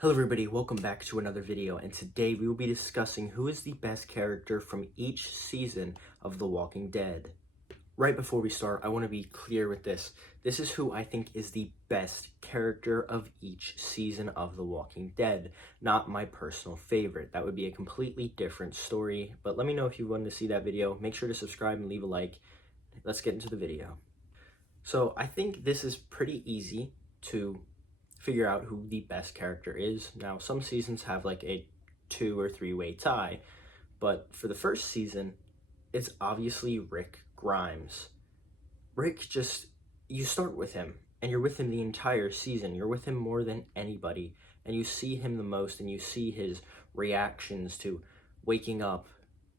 Hello everybody, welcome back to another video, and today we will be discussing who is the best character from each season of The Walking Dead. Right before we start, I want to be clear with this. This is who I think is the best character of each season of The Walking Dead, not my personal favorite. That would be a completely different story, but let me know if you wanted to see that video. Make sure to subscribe and leave a like. Let's get into the video. So I think this is pretty easy to figure out who the best character is. Now, some seasons have like a 2 or 3-way tie, but for the first season, it's obviously Rick Grimes. Rick you start with him, and you're with him the entire season. You're with him more than anybody, and you see him the most, and you see his reactions to waking up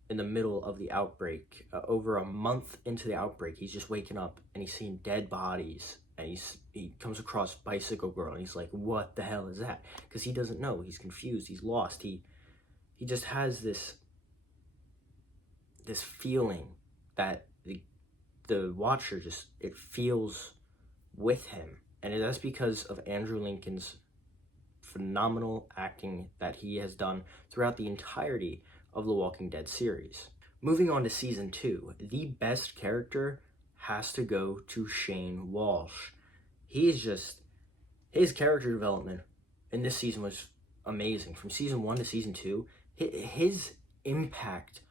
in the middle of the outbreak. Over a month into the outbreak, he's just waking up, and he's seeing dead bodies, and he comes across Bicycle Girl, and he's like, what the hell is that? Because he doesn't know. He's confused. He's lost. He just has this feeling that the watcher it feels with him. And that's because of Andrew Lincoln's phenomenal acting that he has done throughout the entirety of the Walking Dead series. Moving on to season 2, the best character has to go to Shane Walsh. His character development in this season was amazing. From season 1 to season 2, his impact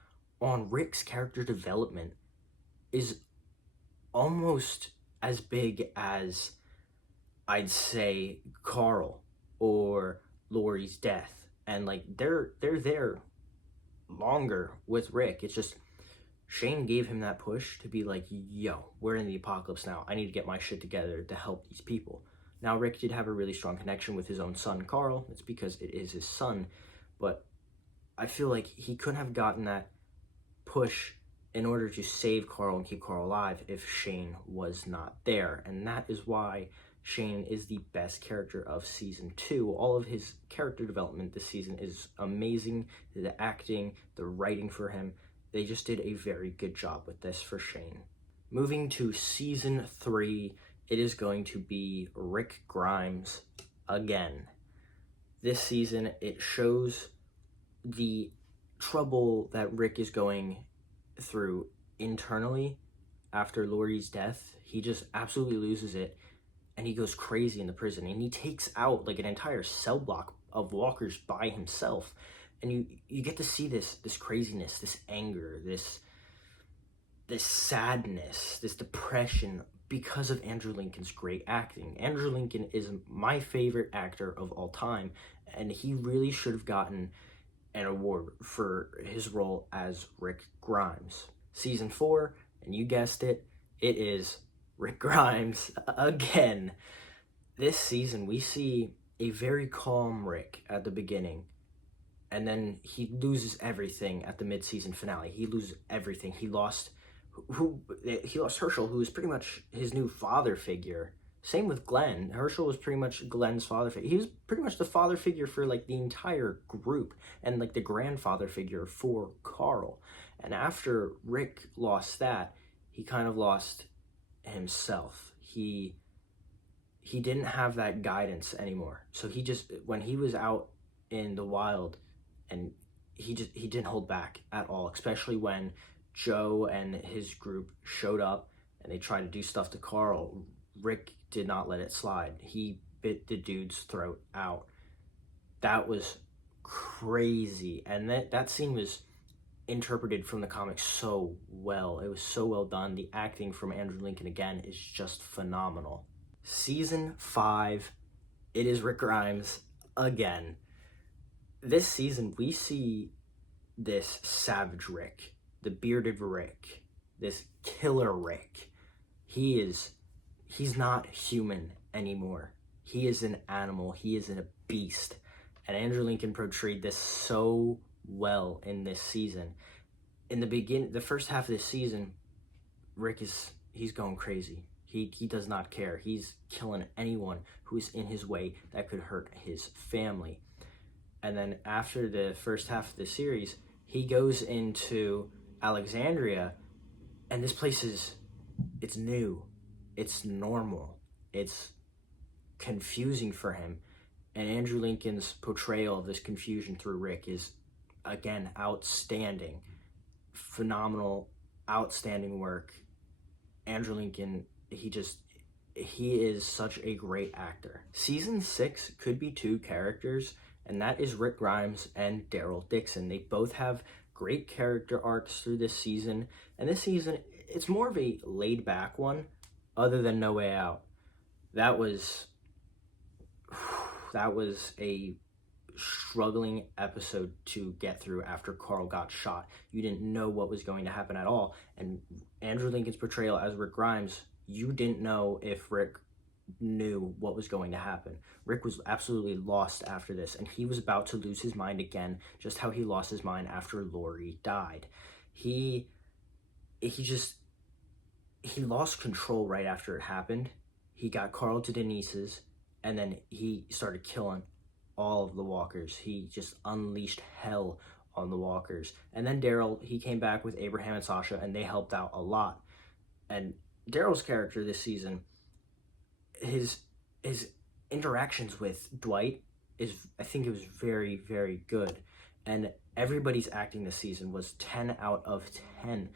on Rick's character development is almost as big as, I'd say, Carl or Lori's death. And like they're there longer with Rick. It's just Shane gave him that push to be like, yo, we're in the apocalypse now. I need to get my shit together to help these people. Now, Rick did have a really strong connection with his own son, Carl. It's because it is his son. But I feel like he couldn't have gotten that push in order to save Carl and keep Carl alive if Shane was not there. And that is why Shane is the best character of season 2. All of his character development this season is amazing. The acting, the writing for him, they just did a very good job with this for Shane. Moving to season 3, it is going to be Rick Grimes again. This season, it shows the trouble that Rick is going through internally after Lori's death. He just absolutely loses it, and he goes crazy in the prison, and he takes out like an entire cell block of walkers by himself. And you get to see this craziness, this anger, this sadness, this depression because of Andrew Lincoln's great acting. Andrew Lincoln is my favorite actor of all time, and he really should have gotten an award for his role as Rick Grimes. Season 4, and you guessed it, it is Rick Grimes again. This season, we see a very calm Rick at the beginning, and then he loses everything at the mid-season finale. He loses everything. He lost Hershel, who was pretty much his new father figure. Same with Glenn. Hershel was pretty much Glenn's father figure. He was pretty much the father figure for like the entire group, and like the grandfather figure for Carl. And after Rick lost that, he kind of lost himself. He didn't have that guidance anymore. So when he was out in the wild, and he didn't hold back at all, especially when Joe and his group showed up and they tried to do stuff to Carl. Rick did not let it slide. He bit the dude's throat out. That was crazy. And that scene was interpreted from the comics so well. It was so well done. The acting from Andrew Lincoln again is just phenomenal. Season 5, it is Rick Grimes again. This season, we see this savage Rick, the bearded Rick, this killer Rick. He's not human anymore. He is an animal. He is a beast. And Andrew Lincoln portrayed this so well in this season. In the first half of this season, Rick he's going crazy. He does not care. He's killing anyone who's in his way that could hurt his family. And then after the first half of the series, he goes into Alexandria, and this place it's new, it's normal, it's confusing for him, And Andrew Lincoln's portrayal of this confusion through Rick is, again, outstanding. Phenomenal, outstanding work. Andrew Lincoln, he is such a great actor. Season 6 could be two characters, and that is Rick Grimes and Daryl Dixon. They both have great character arcs through this season, and this season, it's more of a laid-back one, other than No Way Out. That was a struggling episode to get through after Carl got shot. You didn't know what was going to happen at all. And Andrew Lincoln's portrayal as Rick Grimes, you didn't know if Rick knew what was going to happen. Rick was absolutely lost after this, and he was about to lose his mind again, just how he lost his mind after Lori died. He lost control right after it happened. He got Carl to Denise's, and then he started killing all of the walkers. He just unleashed hell on the walkers. And then Daryl, he came back with Abraham and Sasha, and they helped out a lot. And Daryl's character this season, his interactions with Dwight I think it was very, very good. And everybody's acting this season was 10 out of 10.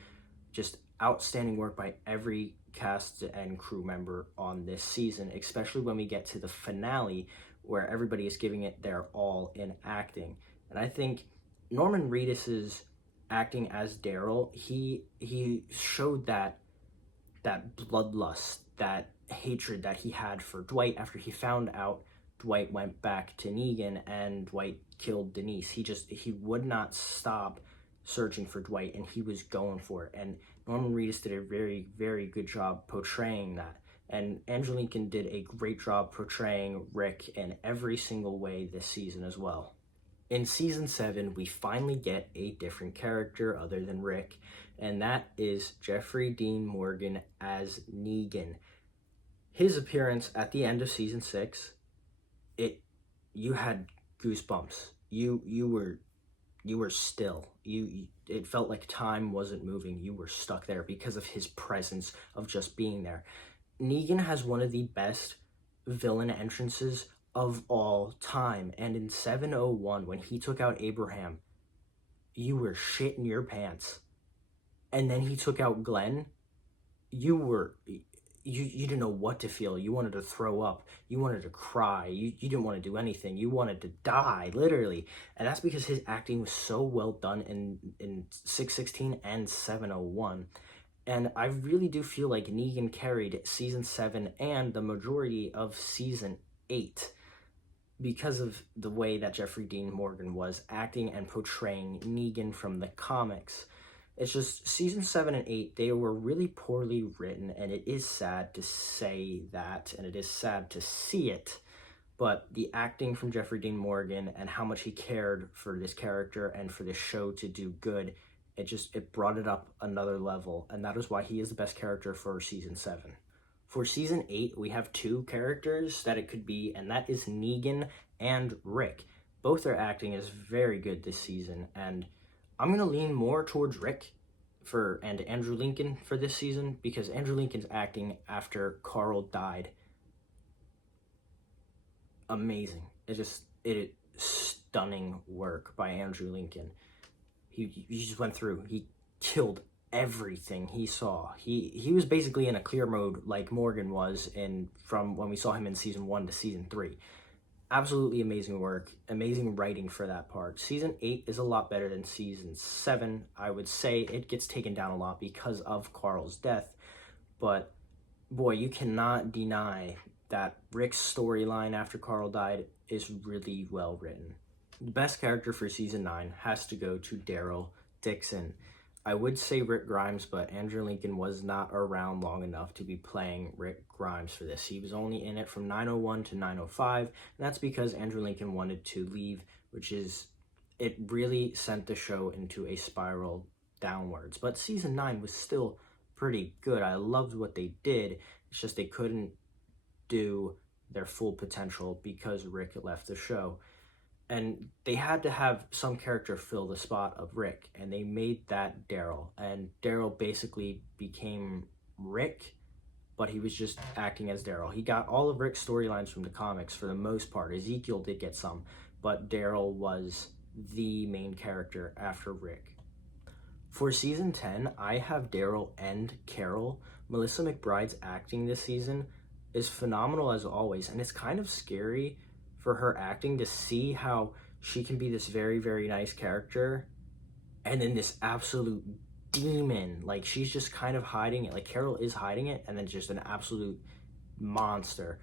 Just outstanding work by every cast and crew member on this season, especially when we get to the finale where everybody is giving it their all in acting. And I think Norman Reedus's acting as Daryl, he showed that bloodlust, that hatred that he had for Dwight after he found out Dwight went back to Negan and Dwight killed Denise. He would not stop searching for Dwight, and he was going for it. And Norman Reedus did a very, very good job portraying that. And Andrew Lincoln did a great job portraying Rick in every single way this season as well. In season 7, we finally get a different character other than Rick, and that is Jeffrey Dean Morgan as Negan. His appearance at the end of season 6, you had goosebumps. You were still. It felt like time wasn't moving. You were stuck there because of his presence of just being there. Negan has one of the best villain entrances of all time. And in 701, when he took out Abraham, you were shitting your pants. And then he took out Glenn. You didn't know what to feel. You wanted to throw up. You wanted to cry. You didn't want to do anything. You wanted to die, literally. And that's because his acting was so well done in 616 and 701. And I really do feel like Negan carried season 7 and the majority of season 8 because of the way that Jeffrey Dean Morgan was acting and portraying Negan from the comics. It's just season 7 and 8, they were really poorly written, and it is sad to say that, and it is sad to see it, but the acting from Jeffrey Dean Morgan and how much he cared for this character and for this show to do good, it brought it up another level, and that is why he is the best character for season 7. For season 8, we have two characters that it could be, and that is Negan and Rick. Both their acting is very good this season, and I'm going to lean more towards Rick and Andrew Lincoln for this season, because Andrew Lincoln's acting after Carl died, amazing. It is stunning work by Andrew Lincoln. He just went through. He killed everything he saw. He was basically in a clear mode like Morgan was from when we saw him in season 1 to season 3. Absolutely amazing work, amazing writing for that part. Season 8 is a lot better than season 7. I would say it gets taken down a lot because of Carl's death, but boy, you cannot deny that Rick's storyline after Carl died is really well written. The best character for season 9 has to go to Daryl Dixon. I would say Rick Grimes, but Andrew Lincoln was not around long enough to be playing Rick Grimes for this. He was only in it from 901 to 905, and that's because Andrew Lincoln wanted to leave, it really sent the show into a spiral downwards. But season 9 was still pretty good. I loved what they did. It's just they couldn't do their full potential because Rick left the show. And they had to have some character fill the spot of Rick, and they made that Daryl. And Daryl basically became Rick but he was just acting as Daryl. He got all of Rick's storylines from the comics for the most part. Ezekiel did get some, but Daryl was the main character after Rick. For season 10, I have Daryl and Carol. Melissa McBride's acting this season is phenomenal as always, and it's kind of scary for her acting to see how she can be this very, very nice character and then this absolute demon. Like, she's just kind of hiding it. Like, Carol is hiding it, and then just an absolute monster.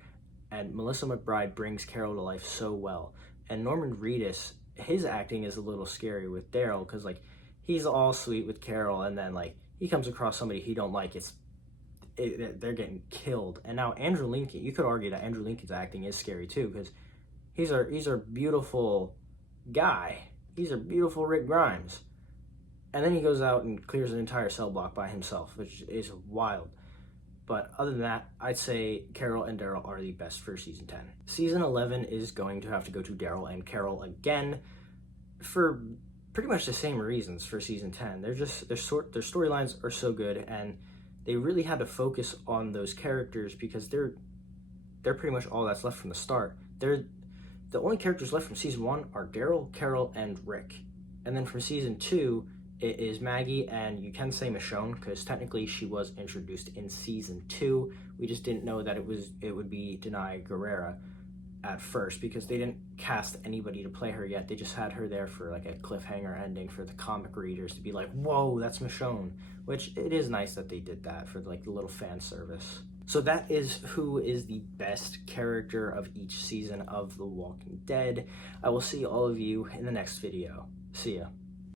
And Melissa McBride brings Carol to life so well. And Norman Reedus, his acting is a little scary with Daryl, because, like, he's all sweet with Carol, and then, like, he comes across somebody he don't like, they're getting killed. And now Andrew Lincoln, you could argue that Andrew Lincoln's acting is scary too, because he's our beautiful guy. He's a beautiful Rick Grimes. And then he goes out and clears an entire cell block by himself, which is wild. But other than that, I'd say Carol and Daryl are the best for season 10. Season 11 is going to have to go to Daryl and Carol again for pretty much the same reasons for season 10. Their storylines are so good, and they really had to focus on those characters because they're pretty much all that's left from the start. The only characters left from season 1 are Daryl, Carol, and Rick. And then from season 2, it is Maggie, and you can say Michonne, because technically she was introduced in season 2. We just didn't know that it would be Denai Guerrera at first, because they didn't cast anybody to play her yet. They just had her there for like a cliffhanger ending for the comic readers to be like, whoa, that's Michonne, which it is nice that they did that for like the little fan service. So that is who is the best character of each season of The Walking Dead. I will see all of you in the next video. See ya.